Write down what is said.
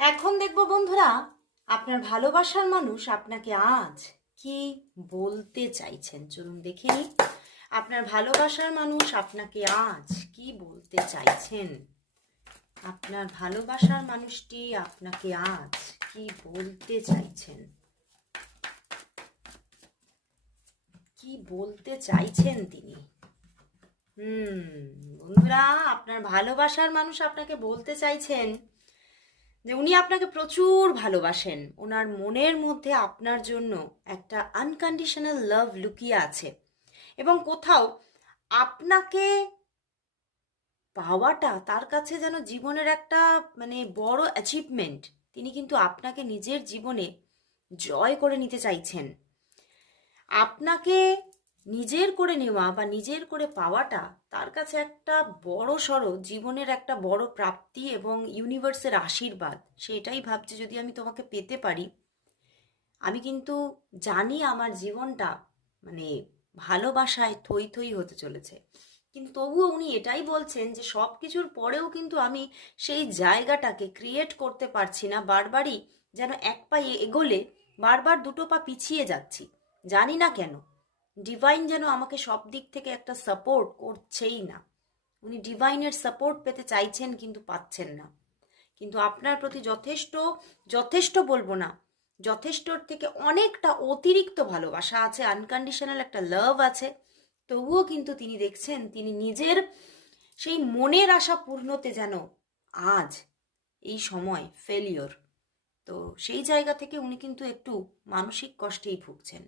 এখন দেখবো বন্ধুরা, আপনার ভালোবাসার মানুষ আপনাকে আজ কি বলতে চাইছেন। চলুন দেখে নিই আপনার ভালোবাসার মানুষ আপনাকে আজ কি বলতে চাইছেন। আপনার ভালোবাসার মানুষটি আপনাকে আজ কি বলতে চাইছেন, কি বলতে চাইছেন তিনি। বন্ধুরা, আপনার ভালোবাসার মানুষ আপনাকে বলতে চাইছেন যে উনি আপনাকে প্রচুর ভালোবাসেন। ওনার মনের মধ্যে আপনার জন্য একটা আনকন্ডিশনাল লাভ লুকিয়ে আছে এবং কোথাও আপনাকে পাওয়াটা তার কাছে যেন জীবনের একটা বড় অ্যাচিভমেন্ট। তিনি কিন্তু আপনাকে নিজের জীবনে জয় করে নিতে চাইছেন। আপনাকে নিজের করে নেওয়া বা নিজের করে পাওয়াটা তার কাছে একটা বড় সড়ো জীবনের একটা বড় প্রাপ্তি এবং ইউনিভার্সের আশীর্বাদ। সেটাই ভাবছে, যদি আমি তোমাকে পেতে পারি, আমি কিন্তু জানি আমার জীবনটা মানে ভালোবাসায় থই থই হতে চলেছে। কিন্তু তবুও উনি এটাই বলছেন যে সব কিছুর পরেও কিন্তু আমি সেই জায়গাটাকে ক্রিয়েট করতে পারছি না। বারবারই যেন এক পা এগোলে বারবার দুটো পা পিছিয়ে যাচ্ছি, জানি না কেন। ডিভাইন যেন আমাকে সব দিক থেকে একটা সাপোর্ট করছেই না। উনি ডিভাইনের সাপোর্ট পেতে চাইছেন কিন্তু পাচ্ছেন না। কিন্তু আপনার প্রতি যথেষ্ট, যথেষ্ট বলবো না, যথেষ্টর থেকে অনেকটা অতিরিক্ত ভালোবাসা আছে, আনকন্ডিশনাল একটা লাভ আছে। তবুও কিন্তু তিনি দেখছেন তিনি নিজের সেই মনের আশা পূর্ণতে যেন আজ এই সময় ফেলিওর। তো সেই জায়গা থেকে উনি কিন্তু একটু মানসিক কষ্টেই ভুগছেন।